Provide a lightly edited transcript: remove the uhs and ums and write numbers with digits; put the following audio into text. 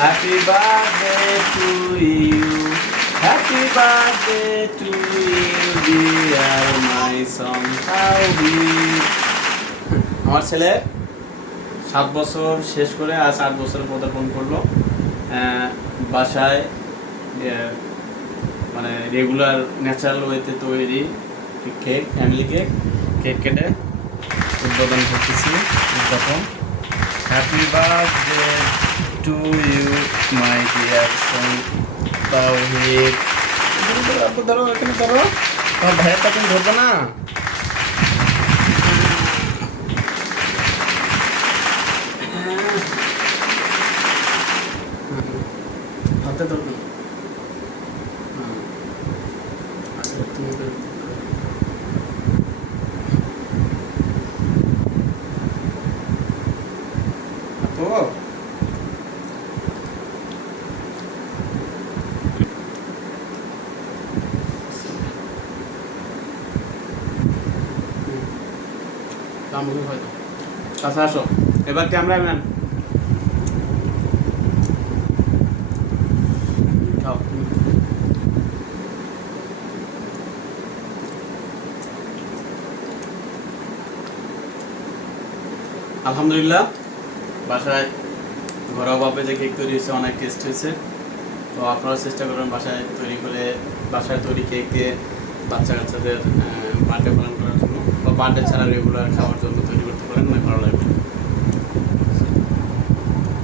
Happy birthday to you, happy birthday to you dear my son Tawhid. আমার ছেলে 7 বছর শেষ করে আজ 8 বছর পদার্পণ করলো। বাসায় মানে রেগুলার ন্যাচারাল ওয়েতে তৈরি কেক, ফ্যামিলি কেক, কেক কেটে উদ্বোধন করতেছি। উদ্যাপন happy birthday to you my dear son Tawhid. ধরো এখানে ধরো, তোমার ভাইয়ের তা তুমি ধরবো না। হাতে ধরবো না। আচ্ছা তুমি তো হয়তো কাছে আসো, এবার ক্যামেরাম্যান খাও। আলহামদুলিল্লাহ, বাসায় ঘরোয়াভাবে যে কেক তৈরি হয়েছে অনেক টেস্ট হয়েছে। তো আপনারা চেষ্টা করবেন বাসায় তৈরি করে, বাসায় তৈরি কেক দিয়ে বাচ্চা কাচ্চাদের বার্থডে পালন করার জন্য বা বার্থডে ছাড়া রেগুলার খাওয়ার জন্য।